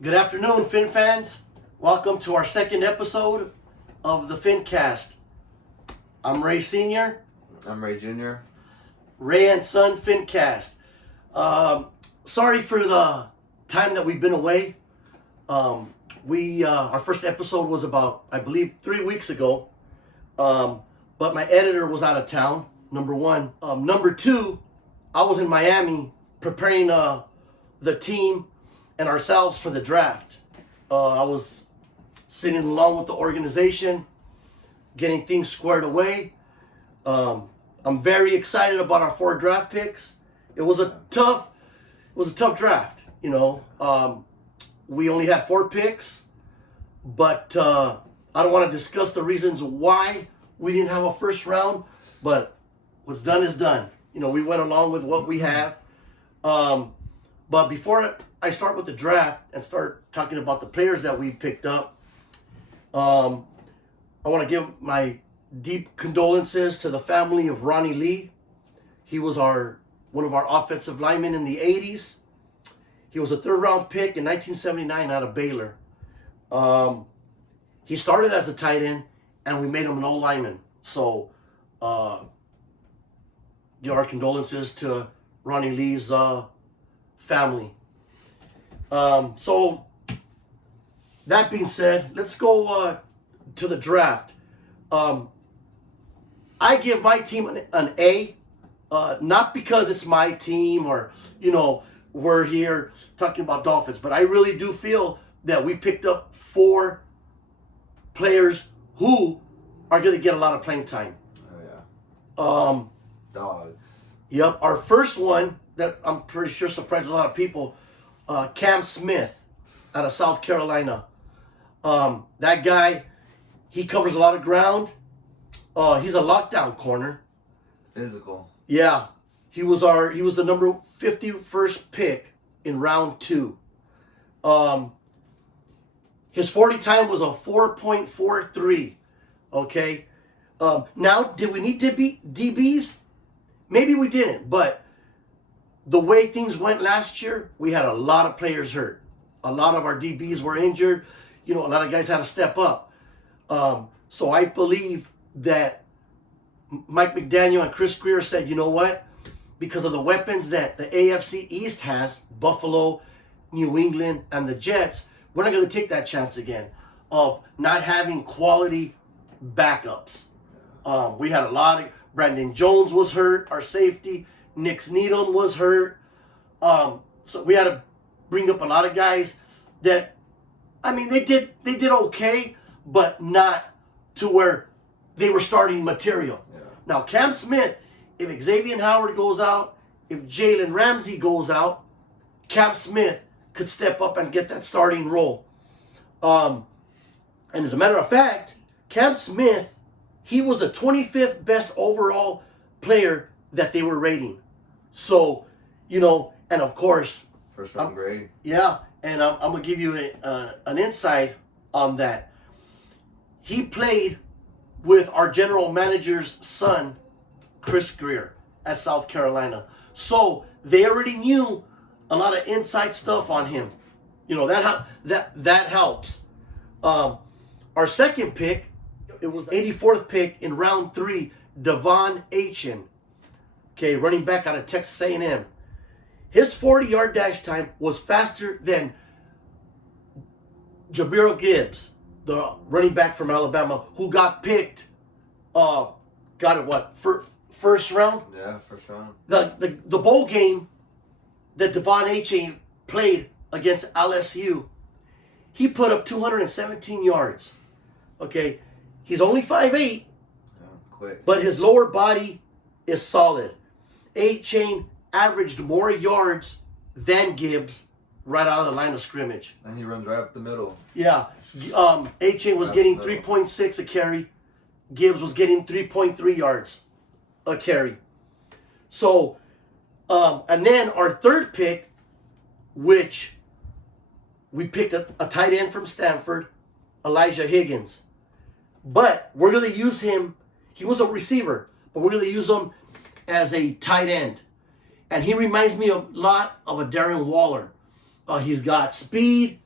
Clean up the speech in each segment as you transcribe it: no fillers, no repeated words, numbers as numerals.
Good afternoon, Fin fans. Welcome to our second episode of the FinCast. I'm Ray Sr. I'm Ray Jr. Ray and Son FinCast. Sorry for the time that we've been away. Our first episode was about, I believe, 3 weeks ago. But my editor was out of town, number one. Number two, I was in Miami preparing the team and ourselves for the draft. I was sitting along with the organization, getting things squared away. I'm very excited about our 4 draft picks. It was a tough draft. We only had 4 picks, but I don't want to discuss the reasons why we didn't have a first round. But what's done is done. We went along with what we have. But before I start with the draft and start talking about the players that we picked up, I want to give my deep condolences to the family of Ronnie Lee. He was one of our offensive linemen in the 80s. He was a 3rd round pick in 1979 out of Baylor. He started as a tight end, and we made him an old lineman. So, give our condolences to Ronnie Lee's family. So, that being said, let's go to the draft. I give my team an A, not because it's my team or, we're here talking about Dolphins, but I really do feel that we picked up 4 players who are going to get a lot of playing time. Oh, yeah. Dogs. Yep. Our first one that I'm pretty sure surprised a lot of people, Cam Smith out of South Carolina. That guy, he covers a lot of ground. He's a lockdown corner. Physical. Yeah. He was the number 51st pick in round 2. His 40 time was a 4.43. Okay. Now, did we need DBs? Maybe we didn't, but the way things went last year, we had a lot of players hurt. A lot of our DBs were injured. A lot of guys had to step up. So I believe that Mike McDaniel and Chris Grier said, you know what? Because of the weapons that the AFC East has, Buffalo, New England, and the Jets, we're not going to take that chance again of not having quality backups. We had a lot of... Brandon Jones was hurt, our safety. Nick Needham was hurt. So we had to bring up a lot of guys that, they did okay, but not to where they were starting material. Yeah. Now, Cam Smith, if Xavier Howard goes out, if Jalen Ramsey goes out, Cam Smith could step up and get that starting role. And as a matter of fact, Cam Smith, he was the 25th best overall player that they were rating. So, and of course... First round grade. Yeah, and I'm going to give you an insight on that. He played with our general manager's son, Chris Grier, at South Carolina. So they already knew a lot of inside stuff on him. That helps. Our second pick, it was 84th pick in round 3, Devon Achane. Okay, running back out of Texas A&M. His 40-yard dash time was faster than Jahmyr Gibbs, the running back from Alabama, who got picked. First round? Yeah, first round. The bowl game that Devon Achane played against LSU, he put up 217 yards. Okay, he's only 5'8", quick. but his lower body is solid. Achane averaged more yards than Gibbs right out of the line of scrimmage. And he runs right up the middle. Yeah. Achane was getting 3.6 a carry. Gibbs was getting 3.3 yards a carry. So, and then our third pick, which we picked a tight end from Stanford, Elijah Higgins. But we're going to use him. He was a receiver, but we're going to use him as a tight end. And he reminds me a lot of a Darren Waller. He's got speed.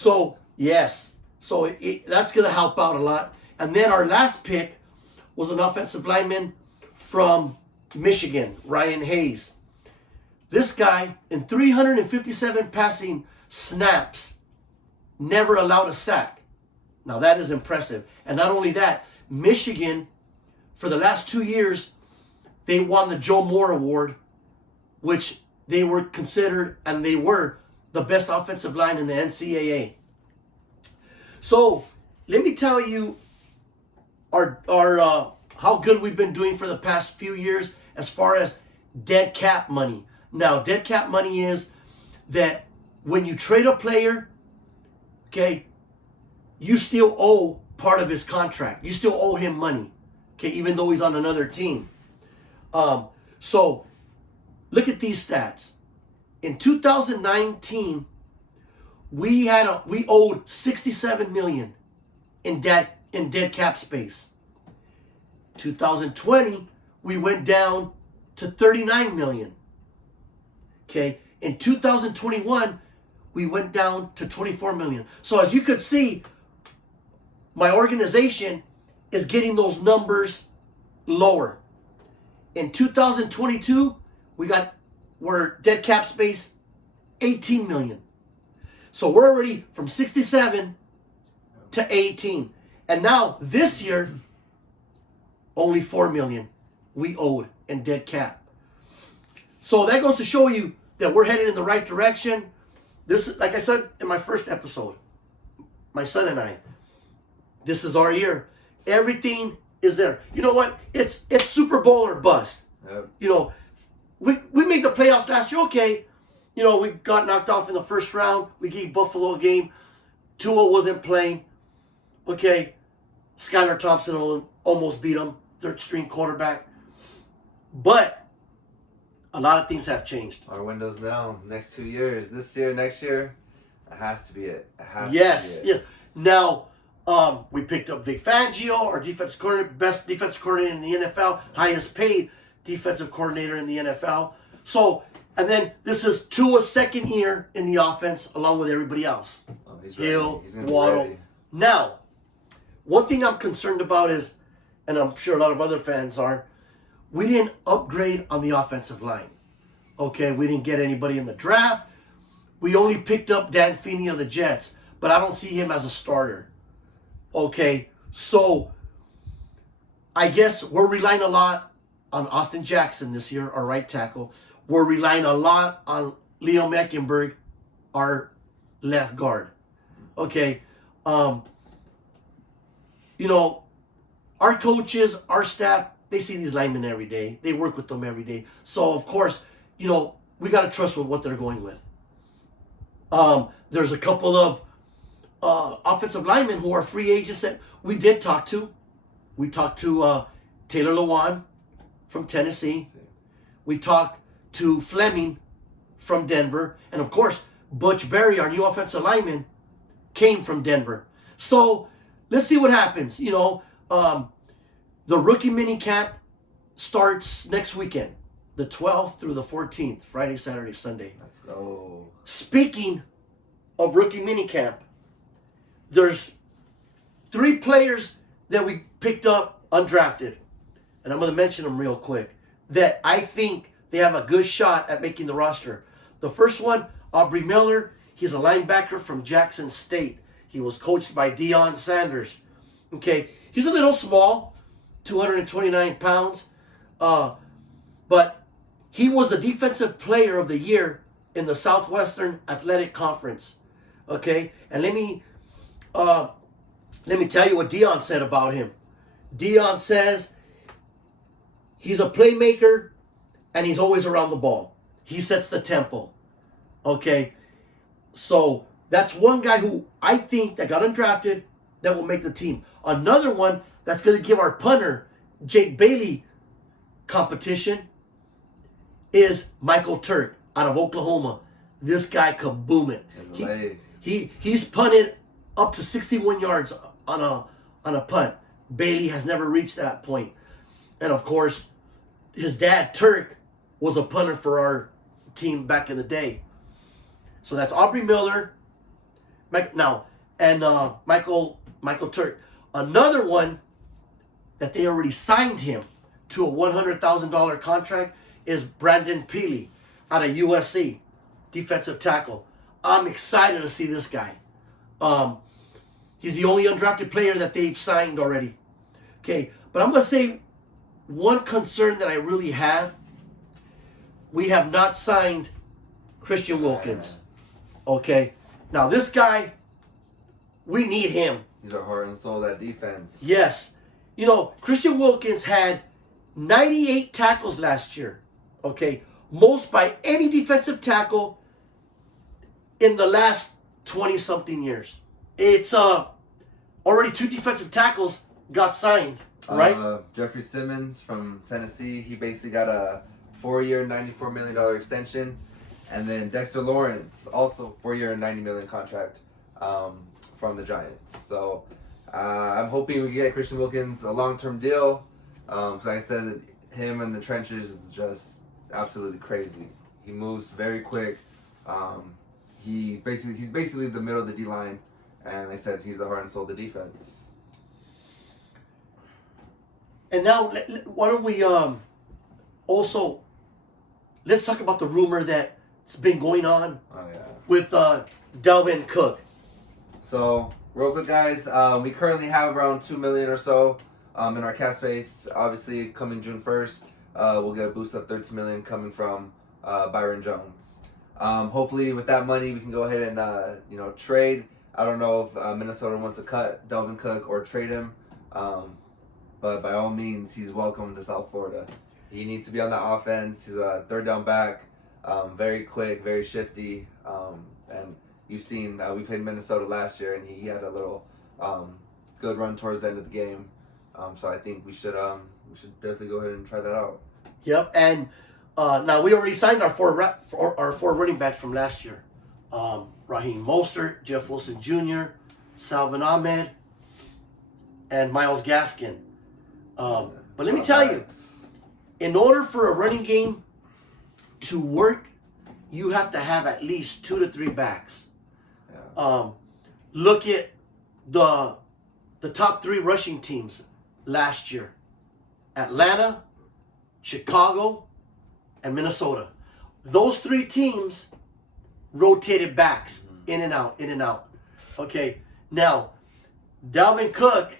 So, yes. So that's going to help out a lot. And then our last pick was an offensive lineman from Michigan, Ryan Hayes. This guy, in 357 passing snaps, never allowed a sack. Now, that is impressive. And not only that, Michigan, for the last 2 years, they won the Joe Moore Award, which they were considered, and they were, the best offensive line in the NCAA. So, let me tell you our how good we've been doing for the past few years as far as dead cap money. Now, dead cap money is that when you trade a player, okay, you still owe part of his contract. You still owe him money, okay, even though he's on another team. So, look at these stats. In 2019, we owed $67 million in dead cap space. 2020, we went down to $39 million. Okay, in 2021, we went down to $24 million. So as you could see, my organization is getting those numbers lower. In 2022, we're dead cap space $18 million. So we're already from 67 to 18. And now this year, only $4 million we owed in dead cap. So that goes to show you that we're headed in the right direction. This, like I said in my first episode, my son and I, this is our year. Everything is there. You know what? It's Super Bowl or bust. Yep. You know, we made the playoffs last year. Okay, you know, we got knocked off in the first round. We gave Buffalo a game. Tua wasn't playing. Okay, Skylar Thompson almost beat him, third string quarterback. But a lot of things have changed. Our window's down. Next 2 years. This year, next year, it has to be it. It has Yes, to be it. yes. Now, we picked up Vic Fangio, our defensive coordinator, best defensive coordinator in the NFL, highest paid defensive coordinator in the NFL. So, and then this is Tua's second year in the offense, along with everybody else. Oh, he's Hill, ready. He's gonna be Waddle. ready. Now, one thing I'm concerned about is, and I'm sure a lot of other fans are, we didn't upgrade on the offensive line. Okay, we didn't get anybody in the draft. We only picked up Dan Feeney of the Jets, but I don't see him as a starter. Okay, so I guess we're relying a lot on Austin Jackson this year, our right tackle. We're relying a lot on Leo Meckenberg, our left guard. Okay, you know, our coaches, our staff, they see these linemen every day. They work with them every day. So, of course, you know, we got to trust with what they're going with. There's a couple of offensive linemen who are free agents that we did talk to. We talked to Taylor Lewan from Tennessee. We talked to Fleming from Denver. And, of course, Butch Berry, our new offensive lineman, came from Denver. So, let's see what happens. You know, the rookie mini camp starts next weekend, the 12th through the 14th, Friday, Saturday, Sunday. Let's go. Speaking of rookie mini camp, there's 3 players that we picked up undrafted, and I'm going to mention them real quick, that I think they have a good shot at making the roster. The first one, Aubrey Miller. He's a linebacker from Jackson State. He was coached by Deion Sanders. Okay, he's a little small, 229 pounds, but he was the defensive player of the year in the Southwestern Athletic Conference. Okay, and let me tell you what Deion said about him. Deion says he's a playmaker and he's always around the ball. He sets the tempo. Okay, so that's one guy who I think that got undrafted that will make the team. Another one that's going to give our punter, Jake Bailey, competition is Michael Turk out of Oklahoma. This guy could boom it. He's punted up to 61 yards on a punt. Bailey has never reached that point. And of course, his dad, Turk, was a punter for our team back in the day. So that's Aubrey Miller, Now, and Michael Turk. Another one that they already signed him to a $100,000 contract is Brandon Peely out of USC, defensive tackle. I'm excited to see this guy. He's the only undrafted player that they've signed already. Okay, but I'm going to say one concern that I really have, we have not signed Christian Wilkins. Okay, now this guy, we need him. He's our heart and soul of that defense. Yes. You know, Christian Wilkins had 98 tackles last year. Okay, most by any defensive tackle in the last 20-something years. It's already 2 defensive tackles got signed, right? Jeffrey Simmons from Tennessee, he basically got a 4-year, $94 million extension. And then Dexter Lawrence, also 4-year, $90 million contract from the Giants. So I'm hoping we get Christian Wilkins a long-term deal. Because like I said, him in the trenches is just absolutely crazy. He moves very quick. He's basically the middle of the D-line. And they said he's the heart and soul of the defense. And now, why don't we also, let's talk about the rumor that's been going on with Dalvin Cook. So, real quick, guys, we currently have around $2 million or so in our cap space. Obviously, coming June 1st, we'll get a boost of $13 million coming from Byron Jones. Hopefully, with that money, we can go ahead and trade. I don't know if Minnesota wants to cut Dalvin Cook or trade him, but by all means, he's welcome to South Florida. He needs to be on the offense. He's a third down back, very quick, very shifty, and you've seen we played Minnesota last year, and he had a little good run towards the end of the game. So I think we should definitely go ahead and try that out. Yep, and now we already signed our four running backs from last year. Raheem Mostert, Jeff Wilson Jr., Salvin Ahmed, and Myles Gaskin. But let me tell you, in order for a running game to work, you have to have at least 2 to 3 backs. Yeah. Look at the top 3 rushing teams last year: Atlanta, Chicago, and Minnesota. Those 3 teams rotated backs in and out, in and out. Okay, now Dalvin Cook,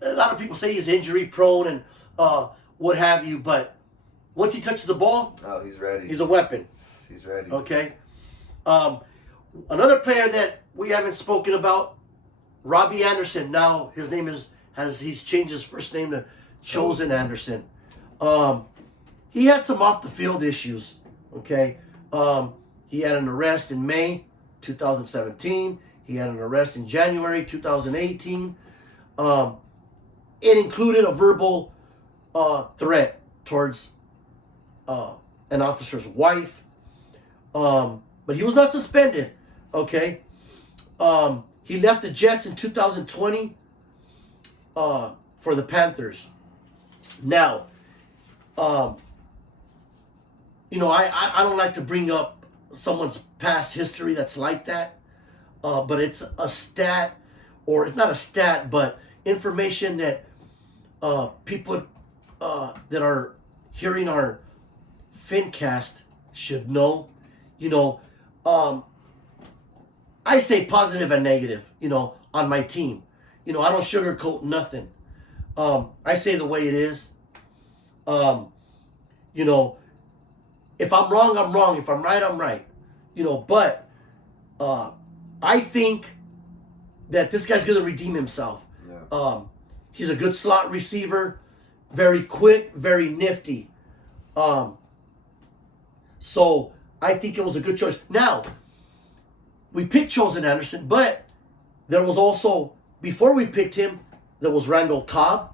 a lot of people say he's injury prone and what have you, but once he touches the ball, he's ready. He's a weapon. He's ready. Okay. Another player that we haven't spoken about, Robbie Anderson. Now his name he's changed his first name to Chosen Anderson. He had some off the field issues. Okay. He had an arrest in May 2017. He had an arrest in January 2018. It included a verbal threat towards an officer's wife. But he was not suspended. Okay. He left the Jets in 2020 for the Panthers. Now, I don't like to bring up someone's past history that's like that, but it's a stat, or it's not a stat, but information that people that are hearing our Fincast should know. I say positive and negative, on my team. I don't sugarcoat nothing. I say the way it is. If I'm wrong, I'm wrong. If I'm right, I'm right. But I think that this guy's going to redeem himself. Yeah. He's a good slot receiver, very quick, very nifty. So I think it was a good choice. Now, we picked Chosen Anderson, but there was also, before we picked him, there was Randall Cobb.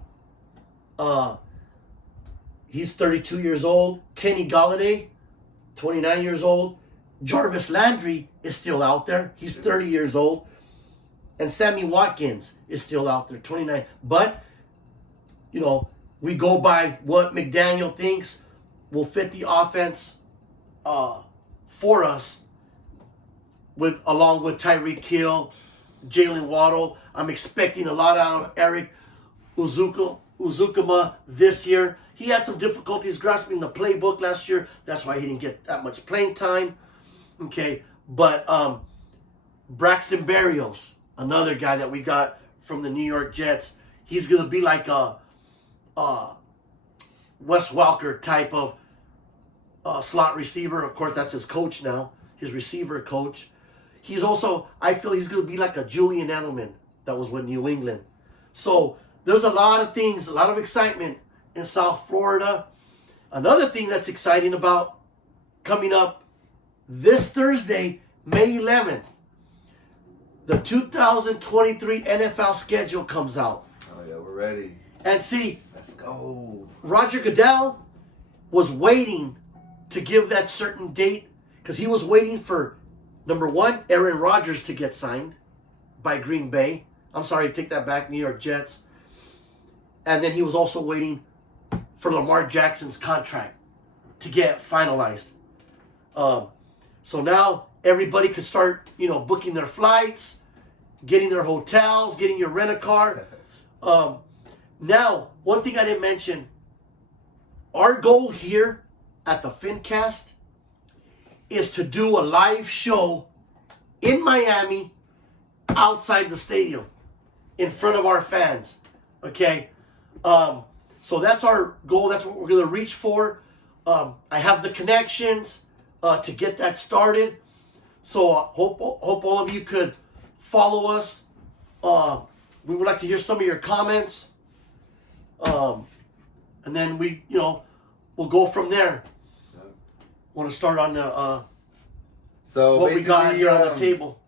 He's 32 years old. Kenny Galladay, 29 years old. Jarvis Landry is still out there. He's 30 years old. And Sammy Watkins is still out there, 29. But, we go by what McDaniel thinks will fit the offense for us, along with Tyreek Hill, Jalen Waddle. I'm expecting a lot out of Eric Uzukama this year. He had some difficulties grasping the playbook last year. That's why he didn't get that much playing time. Okay, but Braxton Berrios, another guy that we got from the New York Jets, he's gonna be like a Wes Welker type of slot receiver. Of course, that's his coach now, his receiver coach. He's also, I feel he's going to be like a Julian Edelman that was with New England. So there's a lot of things, a lot of excitement in South Florida. Another thing that's exciting about coming up this Thursday, May 11th, the 2023 NFL schedule comes out. Oh yeah, we're ready. And see, Let's go. Roger Goodell was waiting to give that certain date because he was waiting for, number one, Aaron Rodgers to get signed by Green Bay. I'm sorry, take that back, New York Jets. And then he was also waiting for Lamar Jackson's contract to get finalized. So now everybody could start, booking their flights, getting their hotels, getting your rent-a-car. Now, one thing I didn't mention, our goal here at the FinCast is to do a live show in Miami outside the stadium in front of our fans. Okay? So that's our goal. That's what we're going to reach for. I have the connections to get that started. So hope all of you could follow us. We would like to hear some of your comments. And then we'll go from there. Want to start on the So what we got here on the table.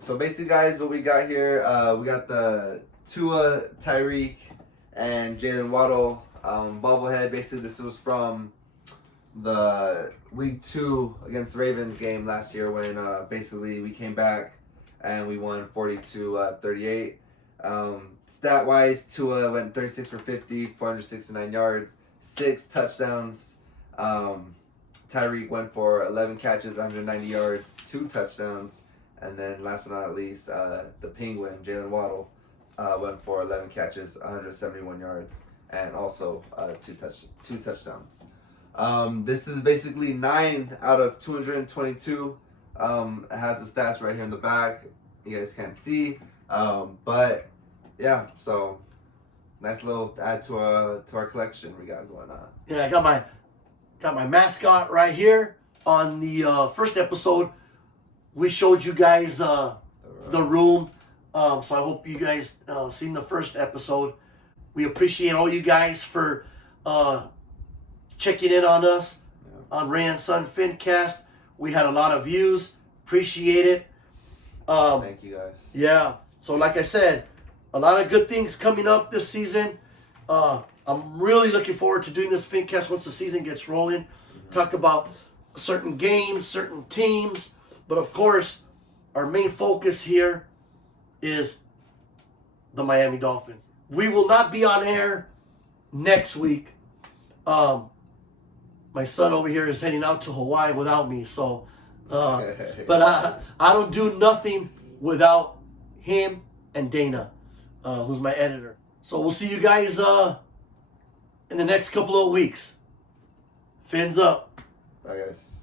So basically, guys, what we got here, we got the Tua, Tyreek, and Jalen Waddle bobblehead. Basically, this was from the Week 2 against the Ravens game last year when basically we came back and we won 42-38. Stat-wise, Tua went 36 for 50, 469 yards, 6 touchdowns. Tyreek went for 11 catches, 190 yards, 2 touchdowns. And then last but not least, the Penguin, Jalen Waddle, went for 11 catches, 171 yards, and also 2 touchdowns. This is basically 9 out of 222. It has the stats right here in the back. You guys can't see. But yeah, so nice little add to our collection we got going on. Yeah, I got my mascot right here. On the first episode, we showed you guys the room. So I hope you guys seen the first episode. We appreciate all you guys for checking in on us on Ray and Son FinCast. We had a lot of views. Appreciate it. Thank you guys. Yeah. So like I said, a lot of good things coming up this season. I'm really looking forward to doing this FinCast once the season gets rolling. Mm-hmm. Talk about certain games, certain teams. But of course, our main focus here is the Miami Dolphins. We will not be on air next week. My son over here is heading out to Hawaii without me. So, but I don't do nothing without him and Dana, who's my editor. So we'll see you guys in the next couple of weeks. Fins up. Bye, guys.